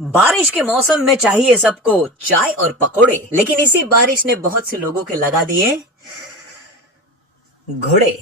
बारिश के मौसम में चाहिए सबको चाय और पकोड़े, लेकिन इसी बारिश ने बहुत से लोगों के लगा दिए घोड़े।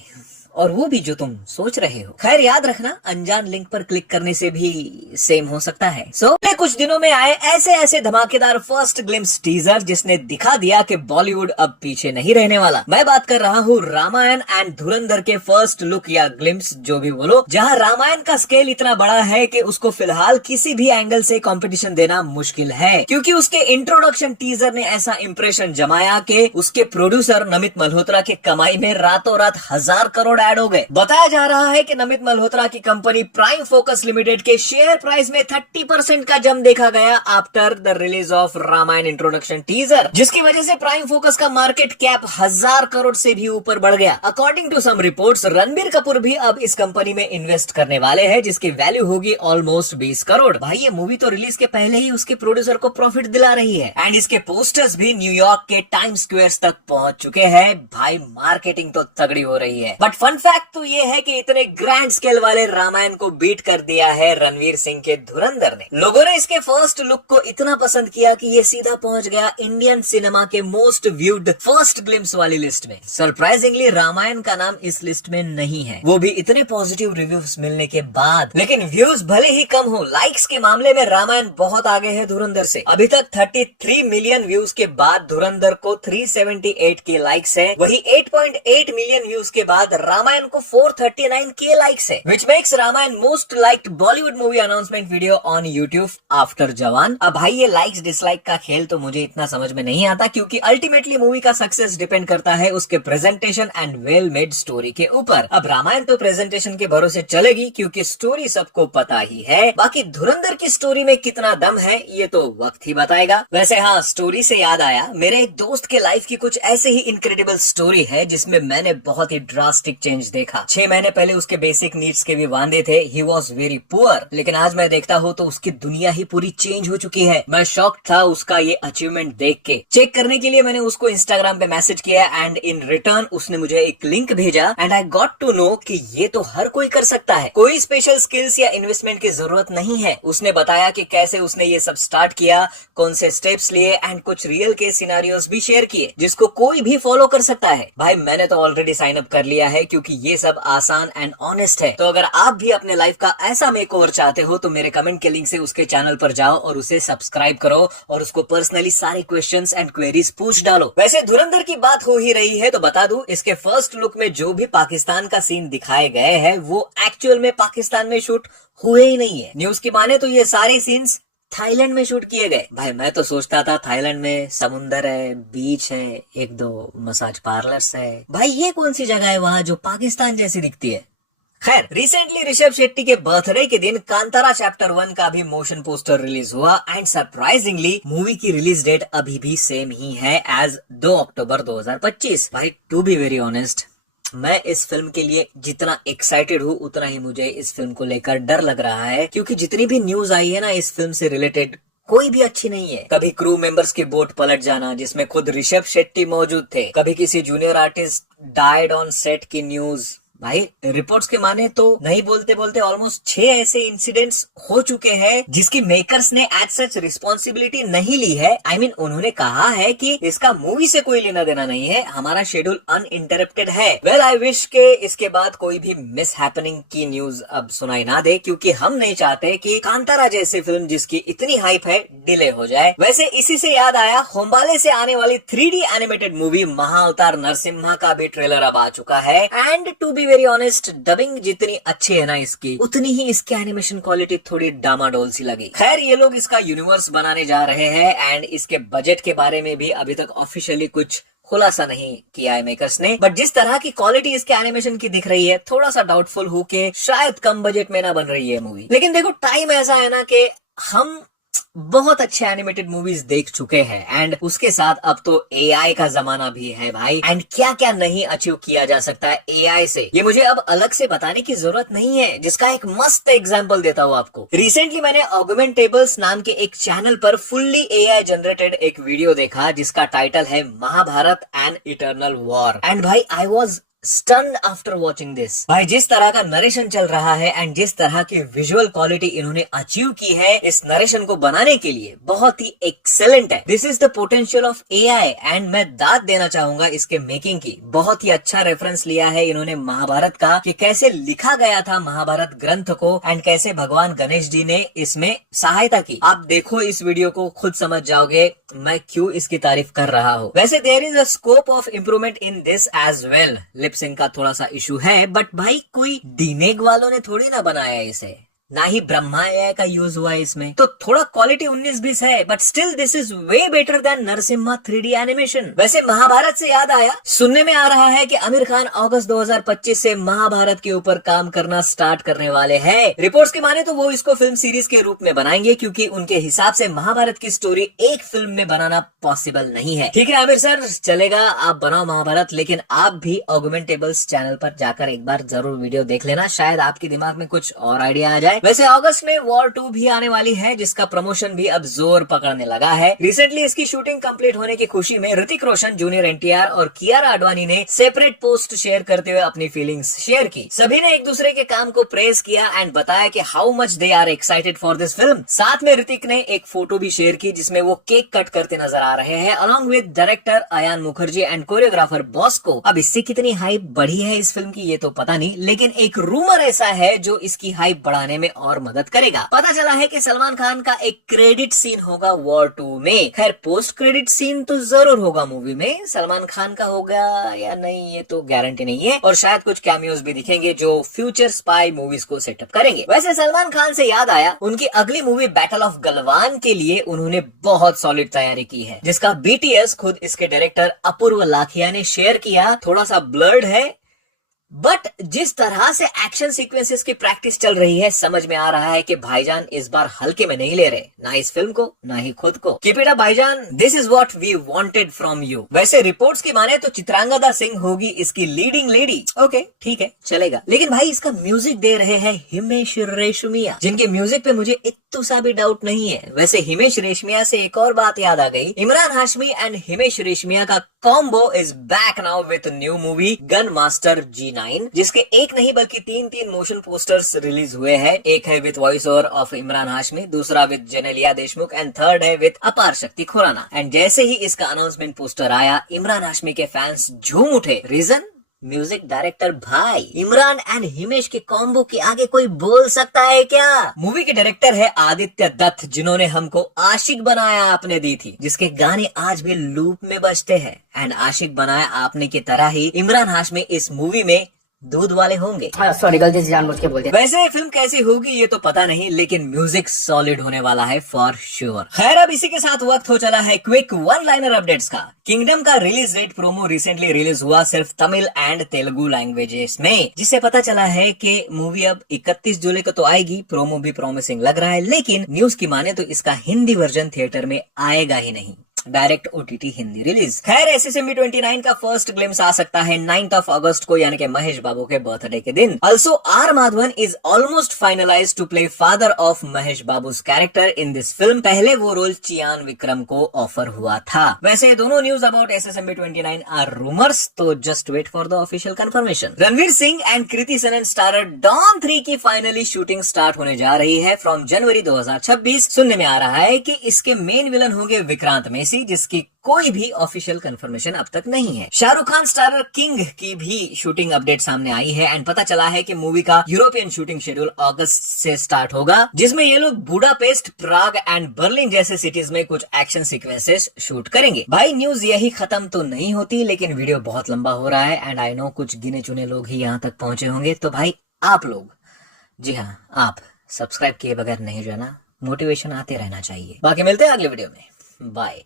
और वो भी जो तुम सोच रहे हो। खैर याद रखना, अनजान लिंक पर क्लिक करने से भी सेम हो सकता है। पिछले कुछ दिनों में आए ऐसे धमाकेदार फर्स्ट ग्लिम्स टीजर जिसने दिखा दिया कि बॉलीवुड अब पीछे नहीं रहने वाला। मैं बात कर रहा हूँ रामायण एंड धुरंधर के फर्स्ट लुक या ग्लिम्स जो भी बोलो, जहाँ रामायण का स्केल इतना बड़ा है कि उसको फिलहाल किसी भी एंगल से कंपटीशन देना मुश्किल है, क्योंकि उसके इंट्रोडक्शन टीजर ने ऐसा इंप्रेशन जमाया कि उसके प्रोड्यूसर नमित मल्होत्रा के कमाई में रातों रात 1000 करोड़ ऐड हो गए। बताया जा रहा है कि नमित मल्होत्रा की कंपनी प्राइम फोकस लिमिटेड के शेयर प्राइस में 30% का जंप देखा गया after the release of Ramayana introduction teaser, जिसकी वजह से प्राइम फोकस का मार्केट कैप 1000 करोड़ से भी ऊपर बढ़ गया। According to some reports, Ranbir Kapoor भी अब इस कंपनी में इन्वेस्ट करने वाले हैं, जिसकी वैल्यू होगी ऑलमोस्ट 20 करोड़। भाई ये मूवी तो रिलीज के पहले ही उसके प्रोड्यूसर को प्रॉफिट दिला रही है एंड इसके पोस्टर्स भी न्यूयॉर्क के टाइम स्क्वायर तक पहुंच चुके हैं। भाई मार्केटिंग तो तगड़ी हो रही है। बट फन फैक्ट तो ये है कि इतने ग्रैंड स्केल वाले रामायण को बीट कर दिया है रणवीर सिंह के धुरंधर ने। लोगों ने इसके फर्स्ट लुक को इतना पसंद किया कि ये सीधा पहुंच गया इंडियन सिनेमा के मोस्ट व्यूड फर्स्ट ग्लिम्स वाली लिस्ट में। सरप्राइजिंगली रामायण का नाम इस लिस्ट में नहीं है, वो भी इतने पॉजिटिव रिव्यूज मिलने के बाद। लेकिन व्यूज भले ही कम हो, लाइक्स के मामले में रामायण बहुत आगे है धुरंधर से। अभी तक 33 मिलियन व्यूज के बाद धुरंधर को 378 के लाइक्स है, वही 8.8 मिलियन व्यूज के बाद रामायण को 439 के लाइक्स है, which makes Ramayana most liked Bollywood movie announcement video on YouTube after Jawan. अब भाई ये लाइक्स डिसलाइक का खेल तो मुझे इतना समझ में नहीं आता, क्योंकि अल्टीमेटली मूवी का सक्सेस डिपेंड करता है उसके presentation and well made story के ऊपर। अब रामायण तो प्रेजेंटेशन के भरोसे चलेगी, क्योंकि स्टोरी सबको पता ही है। बाकी धुरंधर की स्टोरी में कितना दम है ये तो वक्त ही बताएगा। वैसे हाँ, स्टोरी से याद आया, मेरे एक दोस्त के लाइफ की कुछ ऐसे ही इनक्रेडिबल स्टोरी है जिसमें मैंने बहुत ही ड्रास्टिक चेंज देखा। 6 महीने पहले उसके बेसिक नीड्स के भी वांदे थे, ही वॉज वेरी पुअर, लेकिन आज मैं देखता हूँ तो उसकी दुनिया ही पूरी चेंज हो चुकी है। मैं शॉक था उसका ये अचीवमेंट देख के। चेक करने के लिए मैंने उसको इंस्टाग्राम पे मैसेज किया एंड इन रिटर्न उसने मुझे एक लिंक भेजा and I got to know कि ये तो हर कोई कर सकता है, कोई स्पेशल स्किल्स या इन्वेस्टमेंट की जरूरत नहीं है। उसने बताया कि कैसे उसने ये सब स्टार्ट किया, कौन से स्टेप्स लिए एंड कुछ रियल केस सिनेरियोस भी शेयर किए जिसको कोई भी फॉलो कर सकता है। भाई मैंने तो ऑलरेडी साइन अप कर लिया है, क्योंकि ये सब आसान एंड ऑनेस्ट है। तो अगर आप भी अपने लाइफ का ऐसा मेकओवर चाहते हो तो मेरे कमेंट के लिंक से उसके चैनल पर जाओ और उसे सब्सक्राइब करो और उसको पर्सनली सारे क्वेश्चंस एंड क्वेरीज पूछ डालो। वैसे धुरंधर की बात हो ही रही है तो बता दूं, इसके फर्स्ट लुक में जो भी पाकिस्तान का सीन दिखाए गए हैं वो एक्चुअल में पाकिस्तान में शूट हुए ही नहीं है। न्यूज की माने तो ये सारे सीन्स थाईलैंड में शूट किए गए। भाई मैं तो सोचता था थाईलैंड में समुंदर है, बीच है, 1-2 मसाज पार्लर्स है। भाई ये कौन सी जगह है वहाँ जो पाकिस्तान जैसी दिखती है। खैर, रिसेंटली ऋषभ शेट्टी के बर्थडे के दिन कांतारा चैप्टर 1 का भी मोशन पोस्टर रिलीज हुआ एंड सरप्राइजिंगली मूवी की रिलीज डेट अभी भी सेम ही है एज 2 अक्टूबर 2025। भाई टू बी वेरी ऑनेस्ट, मैं इस फिल्म के लिए जितना एक्साइटेड हूँ उतना ही मुझे इस फिल्म को लेकर डर लग रहा है, क्योंकि जितनी भी न्यूज आई है ना इस फिल्म से रिलेटेड कोई भी अच्छी नहीं है। कभी क्रू मेंबर्स की बोट पलट जाना जिसमें खुद ऋषभ शेट्टी मौजूद थे, कभी किसी junior artist died on set की न्यूज। भाई रिपोर्ट्स के माने तो नहीं बोलते बोलते ऑलमोस्ट 6 ऐसे इंसिडेंट्स हो चुके हैं जिसकी मेकर्स ने एज सच रिस्पॉन्सिबिलिटी नहीं ली है। I mean, उन्होंने कहा है कि इसका मूवी से कोई लेना देना नहीं है, हमारा शेड्यूल अनइंटरप्टेड है। वेल आई विश के इसके बाद कोई भी मिस हैपनिंग की न्यूज अब सुनाई ना दे, क्योंकि हम नहीं चाहते कि कांतारा जैसी फिल्म जिसकी इतनी हाइप है डिले हो जाए। वैसे इसी से याद आया, होम्बाले से आने वाली 3D एनिमेटेड मूवी महाअवतार नरसिम्हा का भी ट्रेलर अब आ चुका है and to be very honest, dubbing जितनी अच्छी है ना इसकी, उतनी ही इसकी एनिमेशन क्वालिटी थोड़ी डामाडोल सी लगी। खैर ये लोग इसका यूनिवर्स बनाने जा रहे हैं एंड इसके बजट के बारे में भी अभी तक ऑफिशियली कुछ खुलासा नहीं किया है मेकर्स ने। बट जिस तरह की क्वालिटी इसके एनिमेशन की दिख रही है, थोड़ा सा डाउटफुल हूँ कि शायद कम बजट में ना बन रही है मूवी। लेकिन देखो टाइम ऐसा है ना कि हम बहुत अच्छे एनिमेटेड मूवीज देख चुके हैं एंड उसके साथ अब तो एआई का जमाना भी है भाई, एंड क्या क्या नहीं अचीव किया जा सकता है एआई से, ये मुझे अब अलग से बताने की जरूरत नहीं है। जिसका एक मस्त एग्जांपल देता हूँ आपको। रिसेंटली मैंने ऑगमेंटेबल्स नाम के एक चैनल पर फुल्ली एआई जनरेटेड एक वीडियो देखा जिसका टाइटल है Mahabharat and eternal war and भाई I was stunned after watching this. भाई जिस तरह का नरेशन चल रहा है एंड जिस तरह की विजुअल क्वालिटी इन्होंने अचीव की है इस नरेशन को बनाने के लिए बहुत ही एक्सेलेंट है। This is the potential of AI and मैं दाद देना चाहूंगा इसके मेकिंग की। बहुत ही अच्छा रेफरेंस लिया है इन्होंने महाभारत का कि कैसे लिखा गया था महाभारत ग्रंथ को एंड कैसे भगवान गणेश जी ने इसमें सहायता की। आप देखो इस वीडियो को खुद समझ जाओगे मैं क्यों इसकी तारीफ कर रहा हूँ। वैसे there is a scope of improvement in this as well. Lip sync का थोड़ा सा इशू है बट भाई कोई डीनेग वालों ने थोड़ी ना बनाया इसे, ना ही ब्रह्मा एआई का यूज हुआ है इसमें, तो थोड़ा क्वालिटी 19-20 है but still this is way better than Narasimha 3D animation. वैसे महाभारत से याद आया, सुनने में आ रहा है कि आमिर खान अगस्त 2025 से महाभारत के ऊपर काम करना स्टार्ट करने वाले हैं। रिपोर्ट्स की माने तो वो इसको फिल्म सीरीज के रूप में बनाएंगे क्योंकि उनके हिसाब से महाभारत की स्टोरी एक फिल्म में बनाना पॉसिबल नहीं है। ठीक है आमिर सर, चलेगा, आप बनाओ महाभारत, लेकिन आप भी ऑगमेंटेबल्स चैनल पर जाकर एक बार जरूर वीडियो देख लेना, शायद आपके दिमाग में कुछ और आइडिया आ जाए। वैसे अगस्त में वॉर 2 भी आने वाली है जिसका प्रमोशन भी अब जोर पकड़ने लगा है। रिसेंटली इसकी शूटिंग कंप्लीट होने की खुशी में ऋतिक रोशन, जूनियर एनटीआर और कियारा आडवाणी ने सेपरेट पोस्ट शेयर करते हुए अपनी फीलिंग्स शेयर की। सभी ने एक दूसरे के काम को प्रेज किया एंड बताया कि how much they are excited for this film. साथ में ऋतिक ने एक फोटो भी शेयर की जिसमें वो केक कट करते नजर आ रहे हैं along with director Ayan Mukerji and choreographer Bosco. अब इससे कितनी हाइप बढ़ी है इस फिल्म की ये तो पता नहीं, लेकिन एक रूमर ऐसा है जो इसकी हाइप बढ़ाने में और मदद करेगा। पता चला है कि सलमान खान का एक क्रेडिट सीन होगा वॉर 2 में। खैर पोस्ट क्रेडिट सीन तो जरूर होगा मूवी में, सलमान खान का होगा या नहीं ये तो गारंटी नहीं है, और शायद कुछ कैमियोज भी दिखेंगे जो फ्यूचर स्पाई मूवीज को सेटअप करेंगे। वैसे सलमान खान से याद आया, उनकी अगली मूवी बैटल ऑफ गलवान के लिए उन्होंने बहुत सॉलिड तैयारी की है जिसका बीटीएस खुद इसके डायरेक्टर अपूर्व लाखिया ने शेयर किया। थोड़ा सा ब्लर्ड है बट जिस तरह से एक्शन सीक्वेंसेस की प्रैक्टिस चल रही है समझ में आ रहा है कि भाईजान इस बार हल्के में नहीं ले रहे, ना इस फिल्म को ना ही खुद को। कीप इट अप भाईजान, this is what we wanted from you. वैसे रिपोर्ट्स की माने तो चित्रांगदा सिंह होगी इसकी लीडिंग लेडी। ओके ठीक है चलेगा, लेकिन भाई इसका म्यूजिक दे रहे हैं हिमेश रेशमिया, जिनके म्यूजिक पे मुझे इत्तू सा भी डाउट नहीं है। वैसे हिमेश रेशमिया से एक और बात याद आ गई, इमरान हाशमी एंड हिमेश रेशमिया का combo is back now with new movie gun master G9, जिसके एक नहीं बल्कि तीन मोशन पोस्टर्स रिलीज हुए हैं। एक है with voice over of Emraan Hashmi, दूसरा with Genelia Deshmukh and third है with Aparshakti Khurana. And जैसे ही इसका अनाउंसमेंट पोस्टर आया इमरान हाशमी के फैंस झूम उठे। रीजन, म्यूजिक डायरेक्टर भाई इमरान एंड हिमेश के कॉम्बो के आगे कोई बोल सकता है क्या? मूवी के डायरेक्टर है आदित्य दत्त, जिन्होंने हमको आशिक बनाया आपने दी थी, जिसके गाने आज भी लूप में बजते हैं। एंड आशिक बनाया आपने की तरह ही इमरान हाशमी इस मूवी में दूध वाले होंगे। सॉरी गलती से जानबूझ के बोल दिया। वैसे फिल्म कैसी होगी ये तो पता नहीं, लेकिन म्यूजिक सॉलिड होने वाला है फॉर श्योर। खैर अब इसी के साथ वक्त हो चला है क्विक वन लाइनर अपडेट्स का। किंगडम का release date promo recently release हुआ सिर्फ तमिल एंड तेलुगु लैंग्वेजेस में, जिससे पता चला है कि मूवी अब 31 जुलाई को तो आएगी। प्रोमो भी प्रॉमिसिंग लग रहा है, लेकिन न्यूज की माने तो इसका हिंदी वर्जन थिएटर में आएगा ही नहीं, डायरेक्ट ओटीटी हिंदी रिलीज। खैर SSMB 29 का फर्स्ट ग्लिम्स आ सकता है 9 अगस्त को, यानी कि महेश बाबू के बर्थडे के दिन। Also R Madhavan is almost finalised to play father of Mahesh Babu's character in this film. पहले वो रोल चियान विक्रम को ऑफर हुआ था। वैसे दोनों news about SSMB 29 are rumours, तो just wait for the official confirmation. Ranveer Singh and Kriti Sanon starrer Don 3 की फाइनली शूटिंग स्टार्ट होने जा रही है फ्रॉम जनवरी 2026। सुनने में आ रहा है कि इसके मेन विलन होंगे विक्रांत मेसी, जिसकी कोई भी ऑफिशियल कंफर्मेशन अब तक नहीं है। शाहरुख खान स्टारर किंग की भी शूटिंग अपडेट सामने आई है एंड पता चला है कि मूवी का यूरोपियन शूटिंग शेड्यूल अगस्त से स्टार्ट होगा, जिसमें ये लोग बुडापेस्ट, प्राग एंड बर्लिन जैसे सिटीज में कुछ एक्शन सीक्वेंसेस शूट करेंगे। भाई न्यूज यही खत्म तो नहीं होती, लेकिन वीडियो बहुत लंबा हो रहा है एंड आई नो कुछ गिने चुने लोग ही यहाँ तक पहुंचे होंगे। तो भाई आप लोग, जी हाँ आप सब्सक्राइब किए बगैर नहीं जाना, मोटिवेशन आते रहना चाहिए। बाकी मिलते हैं अगले वीडियो में, बाय।